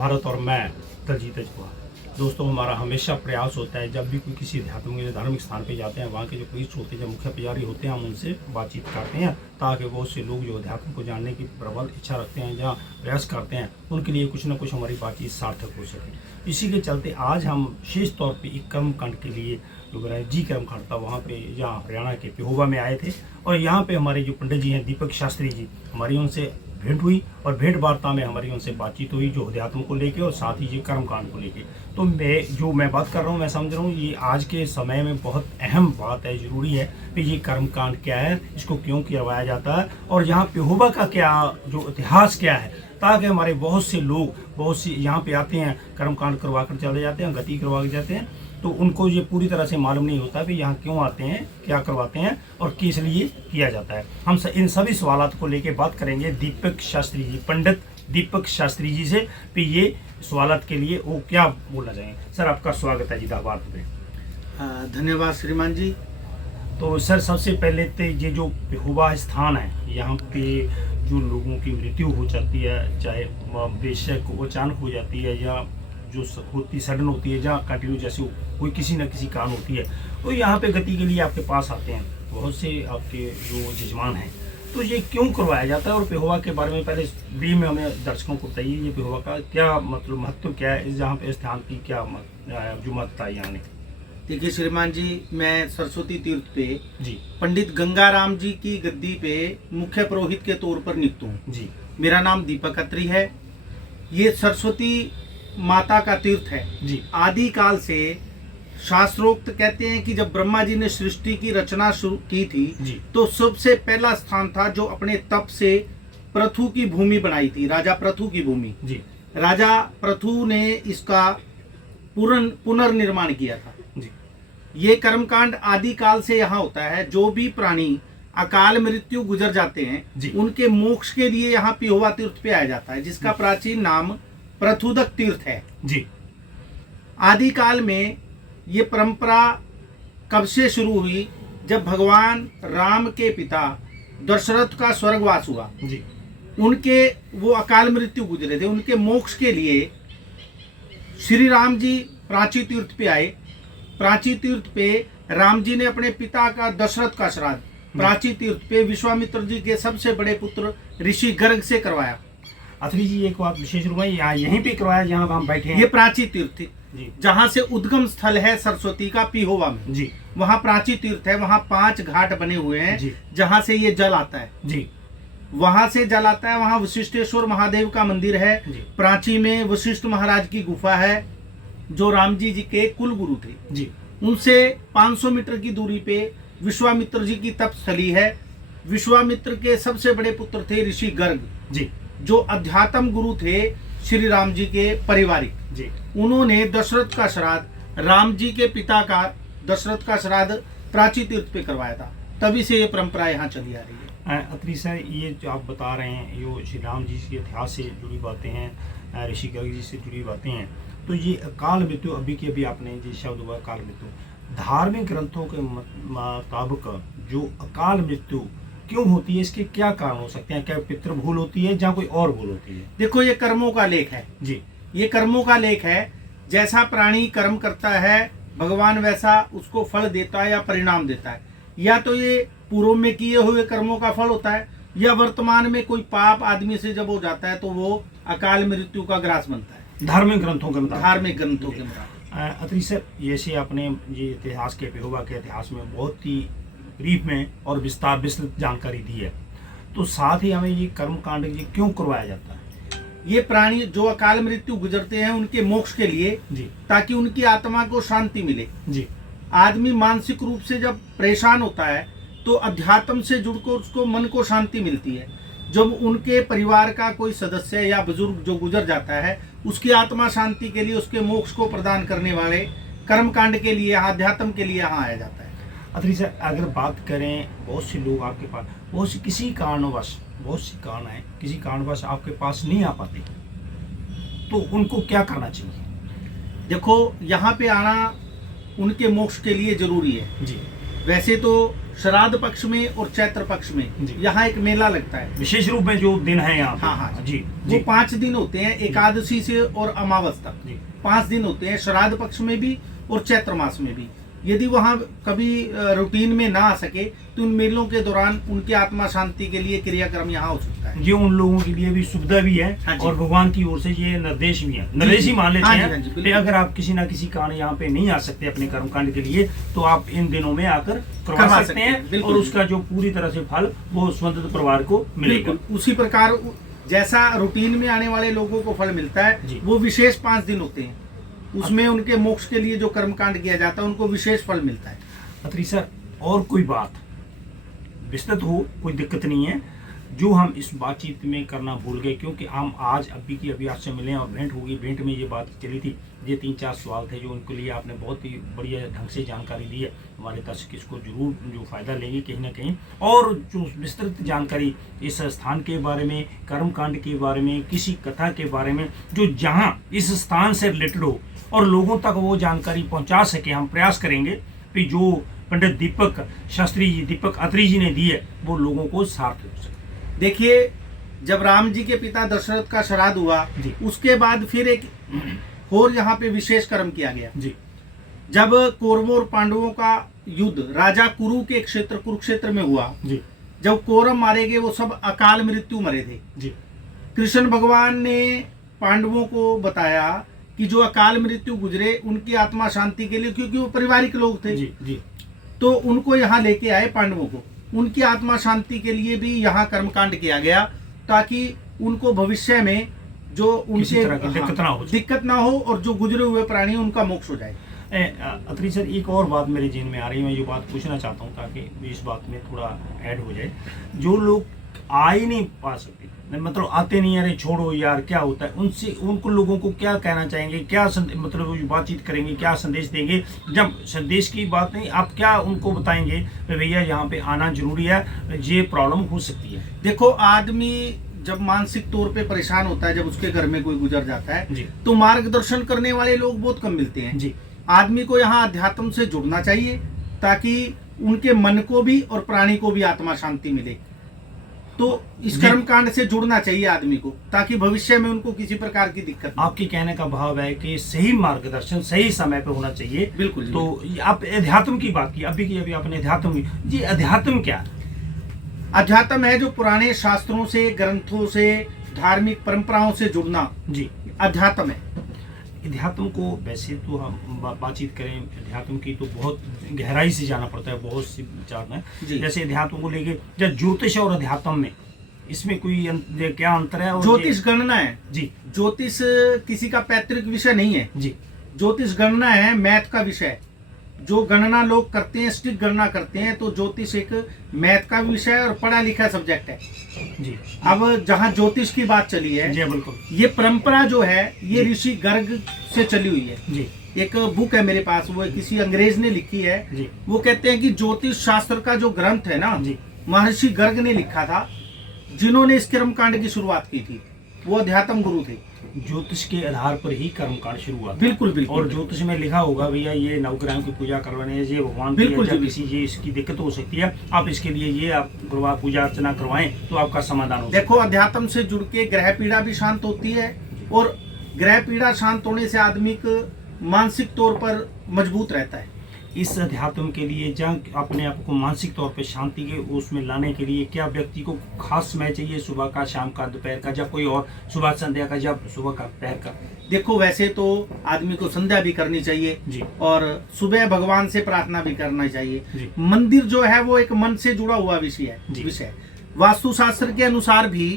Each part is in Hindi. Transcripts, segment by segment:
भारत और मैं दलजीत अजवा। दोस्तों, हमारा हमेशा प्रयास होता है जब भी कोई किसी अध्यात्मिक धार्मिक स्थान पे जाते हैं, वहाँ के जो प्रीस्ट होते हैं, जो मुख्य पुजारी होते हैं, हम उनसे बातचीत करते हैं ताकि बहुत से लोग जो अध्यात्म को जानने की प्रबल इच्छा रखते हैं या प्रयास करते हैं, उनके लिए कुछ न कुछ हमारी बातचीत सार्थक हो सके। इसी के चलते आज हम विशेष तौर पर एक कर्मकांड के लिए जो जी कर्मकांड था वहाँ पे यहाँ हरियाणा के पेहोवा में आए थे और यहाँ पे हमारे जो पंडित जी हैं दीपक शास्त्री जी, हमारी उनसे भेंट हुई और भेंट वार्ता में हमारी उनसे बातचीत हुई जो अध्यात्म को लेके और साथ ही ये कर्मकांड को लेके। तो मैं बात कर रहा हूँ, मैं समझ रहा हूँ ये आज के समय में बहुत अहम बात है, ज़रूरी है कि ये कर्मकांड क्या है, इसको क्यों करवाया जाता है और यहाँ पेहोवा का क्या जो इतिहास क्या है, ताकि हमारे बहुत से यहाँ पे आते हैं, कर्मकांड करवा कर चले जाते हैं, गति करवा के जाते हैं, तो उनको ये पूरी तरह से मालूम नहीं होता कि यहाँ क्यों आते हैं, क्या करवाते हैं और किस लिए किया जाता है। हम इन सभी सवालों को लेके बात करेंगे दीपक शास्त्री जी, पंडित दीपक शास्त्री जी से, कि ये सवालत के लिए वो क्या बोलना चाहेंगे। सर, आपका स्वागत है जी दरबार पे। धन्यवाद श्रीमान जी। तो सर, सबसे पहले तो ये जो पेहोवा स्थान है, यहाँ पे जो लोगों की मृत्यु हो जाती है, चाहे बेशक अचानक हो जाती है या जो होती सडन होती है, जहाँ कंटिन्यू जैसे कोई किसी न किसी कारण होती है, तो यहाँ पे गति के लिए आपके पास आते हैं बहुत से आपके जो जजमान हैं। तो ये क्यों करवाया जाता है और पेहोवा के बारे में पहले ब्रीफ में हमें दर्शकों को बताइए, ये पेहोवा का क्या मतलब महत्व क्या है, इस जहाँ पे स्थान की क्या जो महत्ता है यहाँ ने। देखिए श्रीमान जी, मैं सरस्वती तीर्थ पे जी पंडित गंगाराम जी की गद्दी पे मुख्य पुरोहित के तौर पर नियुक्त हूँ जी। मेरा नाम दीपक अत्री है। ये सरस्वती माता का तीर्थ है जी। आदि काल से शास्त्रोक्त कहते हैं कि जब ब्रह्मा जी ने सृष्टि की रचना शुरू की थी जी। तो सबसे पहला स्थान था जो अपने तप से पृथु की भूमि बनाई थी, राजा पृथु की भूमि जी। राजा पृथु ने इसका पुनर्निर्माण किया था जी। ये कर्मकांड आदि काल से यहाँ होता है। जो भी प्राणी अकाल मृत्यु गुजर जाते हैं उनके मोक्ष के लिए यहाँ पेहोवा तीर्थ पे आया जाता है, जिसका प्राचीन नाम पृथुदक तीर्थ है जी। आदि काल में ये परंपरा कब से शुरू हुई, जब भगवान राम के पिता दशरथ का स्वर्गवास हुआ जी। उनके वो अकाल मृत्यु गुजरे थे, उनके मोक्ष के लिए श्री राम जी प्राची तीर्थ पे आए। प्राची तीर्थ पे राम जी ने अपने पिता का दशरथ का श्राद्ध प्राची तीर्थ पे विश्वामित्र जी के सबसे बड़े पुत्र ऋषि गर्ग से करवाया। अत्री जी, एक बात विशेष रूप में यहाँ यहीं पे करवाया जहाँ हम बैठे हैं, ये प्राची तीर्थ जी, जहाँ से उद्गम स्थल है सरस्वती का पेहोवा में जी, वहाँ प्राची तीर्थ है। वहाँ 5 घाट बने हुए हैं जहाँ से ये जल आता है जी। वहाँ से जल आता है। वहाँ वशिष्ठेश्वर महादेव का मंदिर है। प्राची में वशिष्ठ महाराज की गुफा है जो राम जी के कुल गुरु थे जी। उनसे 500 मीटर की दूरी पे विश्वामित्र जी की तपस्थली है। विश्वामित्र के सबसे बड़े पुत्र थे ऋषि गर्ग जी, जो अध्यात्म गुरु थे श्री राम जी के पारिवारिक जी। उन्होंने दशरथ का श्राद्ध राम जी के पिता का दशरथ का श्राद्ध प्राची तीर्थ पे करवाया था, तभी से ये परंपरा यहाँ चली आ रही है। अत्री सर, ये जो आप बता रहे हैं ये श्री राम जी के इतिहास से जुड़ी बातें हैं, ऋषि गर्ग जी से जुड़ी बातें हैं, तो ये अकाल मृत्यु अभी की अभी आपने जो शब्द हुआ अकाल मृत्यु, धार्मिक ग्रंथों के मुताबिक जो अकाल मृत्यु क्यों होती है, इसके क्या कारण हो सकते हैं? क्या पितृ भूल होती है या कोई और भूल होती है? देखो, ये कर्मों का लेख है जी। ये कर्मों का लेख है। जैसा प्राणी कर्म करता है भगवान वैसा उसको फल देता है या परिणाम देता है। या तो ये पूर्व में किए हुए कर्मों का फल होता है या वर्तमान में कोई पाप आदमी से जब हो जाता है तो वो अकाल मृत्यु का ग्रास बनता है धार्मिक ग्रंथों के मुताबिक। धार्मिक ग्रंथों के मुताबिक। अत्री सर, जैसे आपने ये इतिहास के पेहोवा के इतिहास में बहुत ही ब्रीफ में और विस्तृत जानकारी दी है, तो साथ ही हमें ये कर्मकांड ये क्यों करवाया जाता है? ये प्राणी जो अकाल मृत्यु गुजरते हैं उनके मोक्ष के लिए जी, ताकि उनकी आत्मा को शांति मिले जी। आदमी मानसिक रूप से जब परेशान होता है तो अध्यात्म से जुड़कर उसको मन को शांति मिलती है। जब उनके परिवार का कोई सदस्य या बुजुर्ग जो गुजर जाता है उसकी आत्मा शांति के लिए उसके मोक्ष को प्रदान करने वाले कर्मकांड के लिए अध्यात्म के लिए यहाँ आया जाता है। अत्री सर, अगर बात करें बहुत से लोग आपके पास बहुत सी किसी कारणवश बहुत सी कारण है किसी कारणवश आपके पास नहीं आ पाते, तो उनको क्या करना चाहिए? देखो, यहाँ पे आना उनके मोक्ष के लिए जरूरी है जी। वैसे तो श्राद्ध पक्ष में और चैत्र पक्ष में जी। यहाँ एक मेला लगता है। विशेष रूप में जो दिन है यहाँ पे। हाँ हाँ जी वो जी 5 दिन होते हैं, एकादशी से और अमावस तक जी 5 दिन होते हैं, श्राद्ध पक्ष में भी और चैत्र मास में भी। यदि वहाँ कभी रूटीन में ना आ सके तो उन मेलों के दौरान उनकी आत्मा शांति के लिए क्रियाक्रम यहाँ हो सकता है। ये उन लोगों के लिए भी सुविधा भी है हाँ जी। और भगवान की ओर से ये निर्देश भी है, निर्देश ही मान लेते हाँ जी, हैं हाँ जी, बिल्कुल। कि अगर आप किसी ना किसी कारण यहाँ पे नहीं आ सकते अपने कर्मकांड के लिए तो आप इन दिनों में आकर करवा सकते हैं बिल्कुल। और उसका जो पूरी तरह से फल वो संबंधित परिवार को मिलेगा। बिल्कुल उसी प्रकार जैसा रूटीन में आने वाले लोगों को फल मिलता जी। है, वो विशेष 5 दिन होते हैं, उसमें उनके मोक्ष के लिए जो कर्मकांड किया जाता है उनको विशेष फल मिलता है। अत्री सर और कोई बात विस्तृत हो कोई दिक्कत नहीं है जो हम इस बातचीत में करना भूल गए, क्योंकि हम आज अभी की अभी आपसे मिले और भेंट होगी, भेंट में ये बात चली थी, ये 3-4 सवाल थे जो उनके लिए आपने बहुत ही बढ़िया ढंग से जानकारी दी है। हमारे दर्शक इसको जरूर जो फायदा लेंगे कहीं ना कहीं, और जो विस्तृत जानकारी इस स्थान के बारे में, कर्मकांड के बारे में, किसी कथा के बारे में जो जहाँ इस स्थान से रिलेटेड हो और लोगों तक वो जानकारी पहुँचा सके, हम प्रयास करेंगे कि जो पंडित दीपक शास्त्री जी, दीपक अत्री जी ने दी है वो लोगों को सार्थक हो सके। देखिए जब राम जी के पिता दशरथ का श्राद्ध हुआ जी। उसके बाद फिर एक और यहाँ पे विशेष कर्म किया गया। जी जब कौरवों और पांडवों का युद्ध राजा कुरु के क्षेत्र कुरुक्षेत्र में हुआ, जी जब कौरव मारे गए वो सब अकाल मृत्यु मरे थे। जी कृष्ण भगवान ने पांडवों को बताया कि जो अकाल मृत्यु गुजरे उनकी आत्मा शांति के लिए, क्योंकि वो पारिवारिक लोग थे, जी जी तो उनको यहाँ लेके आए पांडवों को, उनकी आत्मा शांति के लिए भी यहाँ कर्मकांड किया गया ताकि उनको भविष्य में जो किसी उनके तरह की दिक्कत ना हो। दिक्कत ना हो और जो गुजरे हुए प्राणी उनका मोक्ष हो जाए। अत्री सर एक और बात मेरे जेहन में आ रही है, मैं ये बात पूछना चाहता हूँ ताकि इस बात में थोड़ा ऐड हो जाए। जो लोग आ ही नहीं पा सकते, मतलब आते नहीं, अरे छोड़ो यार क्या होता है, उनसे उनको लोगों को क्या कहना चाहेंगे, क्या मतलब बातचीत करेंगे, क्या संदेश देंगे? जब संदेश की बात नहीं, आप क्या उनको बताएंगे भैया यहाँ पे आना जरूरी है, ये प्रॉब्लम हो सकती है? देखो आदमी जब मानसिक तौर पे परेशान होता है, जब उसके घर में कोई गुजर जाता है जी तो मार्गदर्शन करने वाले लोग बहुत कम मिलते हैं। जी आदमी को यहाँ अध्यात्म से जुड़ना चाहिए ताकि उनके मन को भी और प्राणी को भी आत्मा शांति मिले। तो इस जी। कर्मकांड से जुड़ना चाहिए आदमी को ताकि भविष्य में उनको किसी प्रकार की दिक्कत ना हो। आपके कहने का भाव है कि सही मार्गदर्शन सही समय पे होना चाहिए। बिल्कुल जी, तो आप अध्यात्म की बात की, अभी की अभी आपने अध्यात्म की, जी अध्यात्म क्या है? अध्यात्म है जो पुराने शास्त्रों से, ग्रंथों से, धार्मिक परंपराओं से जुड़ना जी अध्यात्म है। अध्यात्म को वैसे तो हम बातचीत करें अध्यात्म की तो बहुत गहराई से जाना पड़ता है, बहुत सी जानना है। जी। जैसे अध्यात्म को लेके जब ज्योतिष और अध्यात्म में इसमें कोई क्या अंतर है? और ज्योतिष गणना है जी ज्योतिष किसी का पैतृक विषय नहीं है। जी ज्योतिष गणना है मैथ का विषय। जो गणना लोग करते हैं, स्टिक गणना करते हैं, तो ज्योतिष एक मैथ का विषय और पढ़ा लिखा सब्जेक्ट है। जी अब जहाँ ज्योतिष की बात चली है, जी बिल्कुल ये परंपरा जो है ये जी। ऋषि गर्ग से चली हुई है। जी एक बुक है मेरे पास, वो किसी अंग्रेज ने लिखी है। जी वो कहते हैं कि ज्योतिष शास्त्र का जो ग्रंथ है ना, जी महर्षि गर्ग ने लिखा था, जिन्होंने इस कर्मकांड की शुरुआत की थी वो अध्यात्म गुरु थे। ज्योतिष के आधार पर ही कर्मकांड शुरू हुआ था। बिल्कुल बिल्कुल। और ज्योतिष में लिखा होगा भैया ये नवग्रहों की पूजा करवाने, ये भगवान बिल्कुल की जी, किसी ये इसकी दिक्कत हो सकती है, आप इसके लिए ये आप पूजा अर्चना करवाएं तो आपका समाधान हो। देखो अध्यात्म से जुड़ के ग्रह पीड़ा भी शांत होती है और ग्रह पीड़ा शांत होने से आदमी को मानसिक तौर पर मजबूत रहता है। इस अध्यात्म के लिए जहाँ अपने आप को मानसिक तौर पे शांति के उसमें लाने के लिए क्या व्यक्ति को खास समय चाहिए? सुबह का, शाम का, दोपहर का, या कोई और सुबह संध्या का, या सुबह का, दोपहर का? देखो वैसे तो आदमी को संध्या भी करनी चाहिए जी और सुबह भगवान से प्रार्थना भी करना चाहिए। जी मंदिर जो है वो एक मन से जुड़ा हुआ जी। विषय। वास्तुशास्त्र के अनुसार भी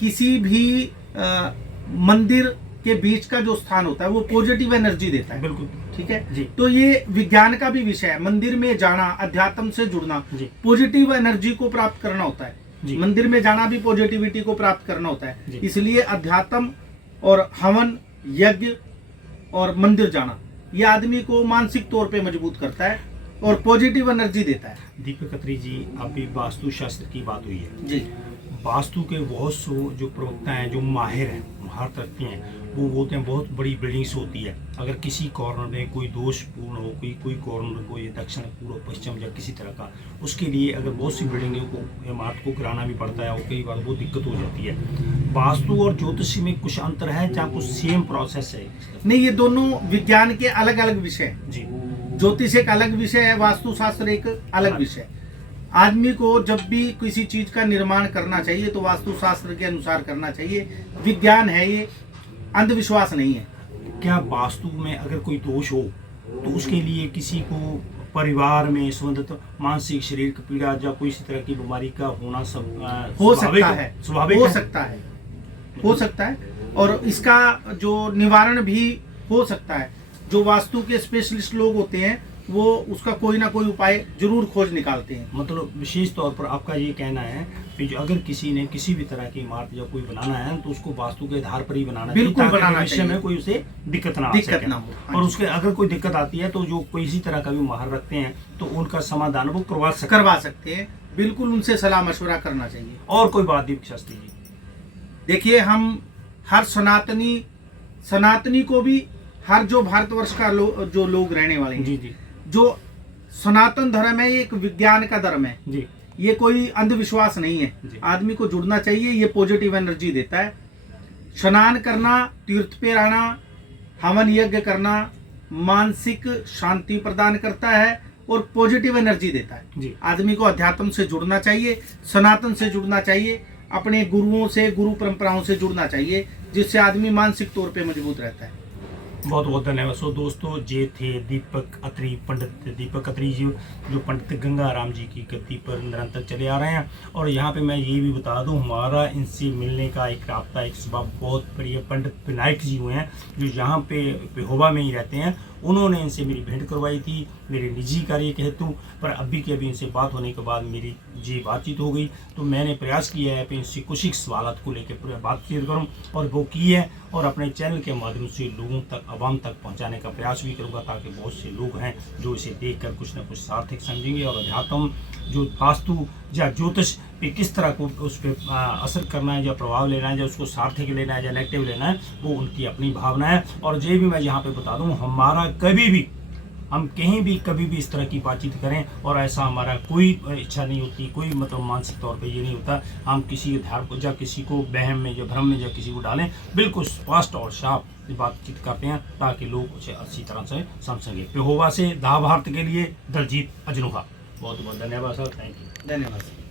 किसी भी मंदिर के बीच का जो स्थान होता है वो पॉजिटिव एनर्जी देता है। बिल्कुल ठीक है जी तो ये विज्ञान का भी विषय है। मंदिर में जाना, अध्यात्म से जुड़ना, जी पॉजिटिव एनर्जी को प्राप्त करना होता है। जी मंदिर में जाना भी पॉजिटिविटी को प्राप्त करना होता जी। है। इसलिए अध्यात्म और हवन, यज्ञ और मंदिर जाना ये आदमी को मानसिक तौर पे मजबूत करता है और पॉजिटिव एनर्जी देता है। दीपक अत्री जी, अभी वास्तु शास्त्र की बात हुई है। जी वास्तु के बहुत सो जो प्रवक्ता हैं, जो माहिर हैं, महारत रखते हैं, वो बोलते हैं बहुत बड़ी बिल्डिंग्स होती है, अगर किसी कॉर्नर में कोई दोषपूर्ण हो, कोई कॉर्नर को ये दक्षिण पूर्व पश्चिम या किसी तरह का, उसके लिए अगर बहुत सी बिल्डिंगों को इमारत को गिराना भी पड़ता है और कई बार वो दिक्कत हो जाती है। वास्तु और ज्योतिषी में कुछ अंतर है या कुछ सेम प्रोसेस है? नहीं, ये दोनों विज्ञान के अलग अलग विषय हैं। जी। ज्योतिष एक अलग विषय है, वास्तुशास्त्र एक अलग विषय है। आदमी को जब भी किसी चीज का निर्माण करना चाहिए तो वास्तुशास्त्र के अनुसार करना चाहिए। विज्ञान है ये, अंधविश्वास नहीं है। क्या वास्तु में अगर कोई दोष हो तो उसके लिए किसी को परिवार में संबंधित मानसिक शरीर की पीड़ा या कोई इसी तरह की बीमारी का होना सब हो सकता है, स्वाभाविक हो है? सकता है, हो सकता है। और इसका जो निवारण भी हो सकता है। जो वास्तु के स्पेशलिस्ट लोग होते हैं वो उसका कोई ना कोई उपाय जरूर खोज निकालते हैं। मतलब विशेष तौर पर आपका ये कहना है कि जो अगर किसी ने किसी भी तरह की इमारत या कोई बनाना है तो उसको वास्तु के आधार पर ही बनाना चाहिए, बिल्कुल ताकि बनाना भविष्य चाहिए। में कोई उसे दिक्कत ना हो। हाँ और जी। उसके अगर कोई दिक्कत आती है तो जो कोई इसी तरह का भी माहर रखते हैं तो उनका समाधान वो करवा सकते हैं। बिल्कुल उनसे सलाह मशवरा करना चाहिए। और कोई बात दीपक शास्त्री जी? देखिए, हम हर सनातनी को भी, हर जो भारतवर्ष का जो लोग रहने वाले हैं, जी जी जो सनातन धर्म है ये एक विज्ञान का धर्म है। जी ये कोई अंधविश्वास नहीं है। जी। आदमी को जुड़ना चाहिए, ये पॉजिटिव एनर्जी देता है। स्नान करना, तीर्थ पे रहना, हवन यज्ञ करना मानसिक शांति प्रदान करता है और पॉजिटिव एनर्जी देता है। जी। आदमी को अध्यात्म से जुड़ना चाहिए, सनातन से जुड़ना चाहिए, अपने गुरुओं से, गुरु परंपराओं से जुड़ना चाहिए, जिससे आदमी मानसिक तौर पे मजबूत रहता है। बहुत बहुत धन्यवाद। सो दोस्तों, ये थे दीपक अत्री, पंडित दीपक अत्री जी, जो पंडित गंगाराम जी की गद्दी पर निरंतर चले आ रहे हैं। और यहाँ पे मैं ये भी बता दूँ, हमारा इनसे मिलने का एक राब्ता, एक स्वभाव बहुत बढ़िया। पंडित विनायक जी हुए हैं जो यहाँ पे पेहोवा में ही रहते हैं, उन्होंने इनसे मेरी भेंट करवाई थी मेरे निजी कार्य के हेतु। पर अभी के अभी इनसे बात होने के बाद मेरी जी बातचीत हो गई, तो मैंने प्रयास किया है कि इनसे कुछ ही सवाल को लेकर पूरा बातचीत करूं, और वो की है। और अपने चैनल के माध्यम से लोगों तक, आवाम तक पहुंचाने का प्रयास भी करूंगा, ताकि बहुत से लोग हैं जो इसे देखकर कुछ न कुछ सार्थक समझेंगे और अध्यात्म जो वास्तु या ज्योतिष पे किस तरह को उस पर असर करना है या प्रभाव लेना है या उसको सार्थक लेना है या नेगेटिव लेना है, वो उनकी अपनी भावना है। और ये भी मैं यहाँ पे बता दूँ, हमारा कभी भी, हम कहीं भी कभी भी इस तरह की बातचीत करें और ऐसा हमारा कोई इच्छा नहीं होती, कोई मतलब मानसिक तौर पे ये नहीं होता हम किसी ध्यान को या किसी को वहम में या भ्रम में या किसी को डालें। बिल्कुल स्पष्ट और साफ बातचीत करते हैं ताकि लोग उसे अच्छी तरह से समझ सकें। पेहोवा से दा भारत के लिए दलजीत अजनुहा। बहुत बहुत धन्यवाद सर, थैंक यू। धन्यवाद।